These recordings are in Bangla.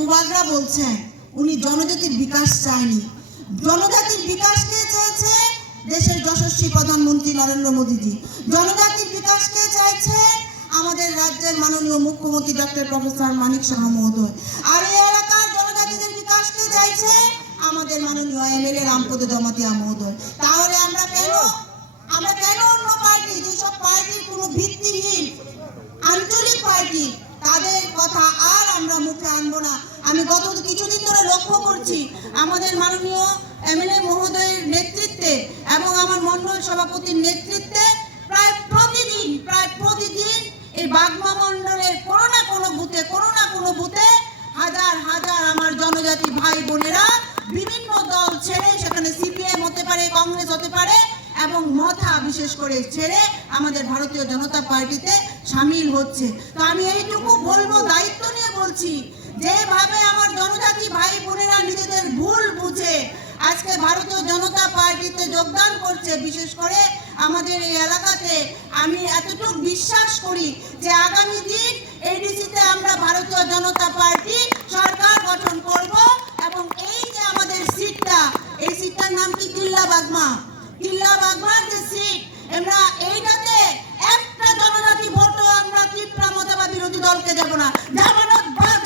বুবাগরা বলছেন উনি জনজাতির বিকাশ চায়নি। জনজাতির বিকাশকে চেয়েছে দেশের যশস্বী প্রধানমন্ত্রী নরেন্দ্র মোদীজি। জনজাতির বিকাশকে চাইছে আমাদের রাজ্যের মাননীয় মুখ্যমন্ত্রী ডক্টর প্রফেসর মানিক সাহা মহোদয়। আর এই এলাকার জনজাতিদের বিকাশকে চাইছে আমাদের মাননীয় এমএলএ রামপদ জমাতিয়া মহোদয়। তাহলে আমরা কেন অন্য পার্টি, যেসব পার্টির কোনো ভিত্তিহীন আঞ্চলিক পার্টি, তাদের কথা আর আমরা মুখে আনবো না। আমি গত কিছুদিন ধরে লক্ষ্য করছি আমাদের মাননীয় এমএলএ মহোদয়ের নেতৃত্বে এবং আমার মণ্ডল সভাপতির নেতৃত্বে প্রায় প্রতিদিন এই বাগমা মণ্ডলের কোনো না কোনো বুথে হাজার হাজার আমার জনজাতি ভাই বোনেরা বিভিন্ন দল ছেড়ে, সেখানে সিপিএম হতে পারে, কংগ্রেস হতে পারে, এবং মথা বিশেষ করে ছেড়ে আমাদের ভারতীয় জনতা পার্টিতে সামিল হচ্ছে। তো আমি এইটুকু বলবো, দায়িত্ব নিয়ে বলছি, যেভাবে আমার জনজাতি ভাই বোনেরা নিজেদের ভুল বুঝে আজকে ভারতীয় জনতা পার্টিতে যোগদান করছে, বিশেষ করে আমাদের এই এলাকাতে, আমি এতটুকু বিশ্বাস করি যে আগামী দিন এডিসিতে আমরা ভারতীয় জনতা পার্টি সরকার গঠন করব এবং এই যে আমাদের সিটটা, এই সিটটার নাম কি কিল্লা বাগমার যে সিট, আমরা এইটাতে একটা জনজাতি ভোটও আমরা তীব্র মতে বা বিরোধী দলকে দেব না,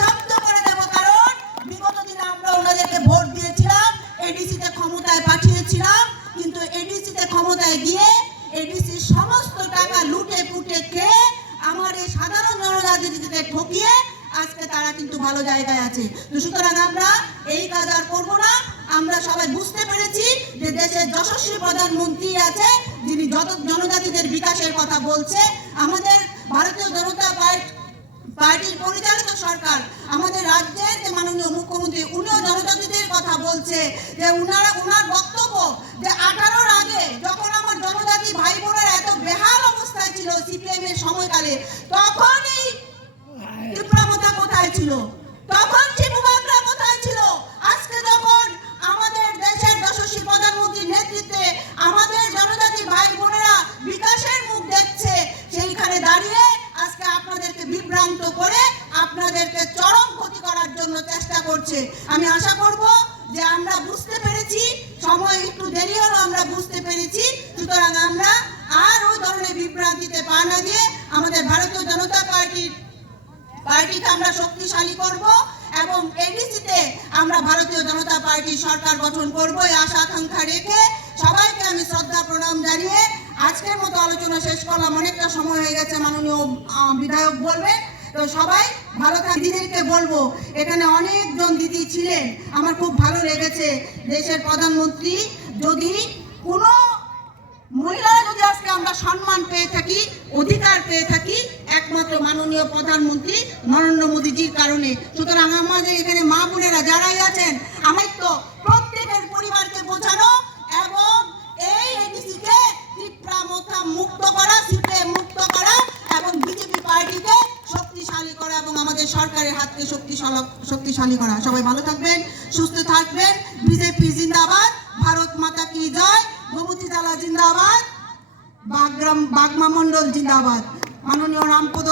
জব্দ করে দেব। কারণ বিগত দিনে আমরা ওনাদেরকে ভোট দিয়েছিলাম, এডিসিতে ক্ষমতায় পাঠিয়েছিলাম, কিন্তু এডিসিতে ক্ষমতায় গিয়ে এডিসির সমস্ত টাকা লুটে পুটে খেয়ে আমার এই সাধারণ জনজাতিকে ঠকিয়ে আজকে তারা কিন্তু ভালো জায়গায় আছে। তো সুতরাং আমরা এই কাজ আর করবো না। আমরা সবাই বুঝতে পেরেছি যে দেশের যশস্বী প্রধানমন্ত্রী আছে, যিনি জনজাতিদের বিকাশের কথা বলছে। আমাদের ভারতীয় জনতা পার্টির পরিচালিত সরকার, আমাদের রাজ্যের যে মাননীয় মুখ্যমন্ত্রী, উনিও জনজাতিদের কথা বলছে। যে উনার বক্তব্য যে 18-র আগে যখন আমার জনজাতি ভাই বোনের এত বেহাল অবস্থায় ছিল সিপিএম এর সময়কালে, তখন এই তীব্রমতা কোথায় ছিল, তখন শিবুবাগরা কোথায় ছিল? আজকে যখন আমাদের দেশের যশস্বী প্রধানমন্ত্রীর নেতৃত্বে আমাদের জনজাতি ভাই বোনেরা বিকাশের মুখ দেখছে, সেইখানে দাঁড়িয়ে আজকে আপনাদেরকে বিভ্রান্ত করে আপনাদেরকে চরম ক্ষতি করার জন্য চেষ্টা করছে। আমি আশা করব যে আমরা বুঝতে পেরেছি, সময় একটু দেরি হলো, আমরা বুঝতে পেরেছি। সুতরাং আমরা আর ওই ধরনের বিভ্রান্তিতে পা না দিয়ে আমাদের ভারতীয় জনতা পার্টিকে আমরা শক্তিশালী করব এবং এডিসিতে আমরা ভারতীয় জনতা পার্টি সরকার গঠন করব, এই আশা আকাঙ্ক্ষা রেখে সবাইকে আমি শ্রদ্ধা প্রণাম জানিয়ে আজকের মতো আলোচনা শেষ করলাম। অনেকটা সময় হয়ে গেছে, মাননীয় বিধায়ক বলবেন। তো সবাই ভালো থাক। দিদিদেরকে বলবো, এখানে অনেকজন দিদি ছিলেন, আমার খুব ভালো লেগেছে। দেশের প্রধানমন্ত্রী যদি কোনো মহিলারা যদি আজকে আমরা সম্মান পেয়ে থাকি, অধিকার পেয়ে থাকি, একমাত্র মাননীয় প্রধানমন্ত্রী নরেন্দ্র মোদীজির কারণে। সুতরাং আমাদের এখানে মা বোনেরা যারাই আছেন, আমার তো প্রত্যেকের পরিবারকে বোঝানো এবং এই এডিসিকে তীব্রমতা মুক্ত করা, সিপিএম মুক্ত করা এবং বিজেপি পার্টিকে শক্তিশালী করা এবং আমাদের সরকারের হাতকে শক্তিশালী করা। সবাই ভালো থাকবেন, সুস্থ থাকবেন। বিজেপি জিন্দাবাদ, ভারত মাতা কি জয়, গোমতী জেলা জিন্দাবাদ, বাগমা মন্ডল জিন্দাবাদ, মাননীয় রামপদ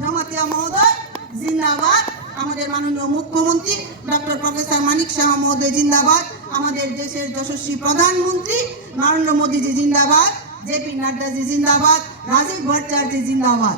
জমাতিয়া মহোদয় জিন্দাবাদ, আমাদের মাননীয় মুখ্যমন্ত্রী ডক্টর প্রফেসর মানিক সাহা মহোদয় জিন্দাবাদ, আমাদের দেশের যশস্বী প্রধানমন্ত্রী নরেন্দ্র মোদীজি জিন্দাবাদ, জেপি নাড্ডাজি জিন্দাবাদ, রাজীব ভট্টাচার্য জিন্দাবাদ।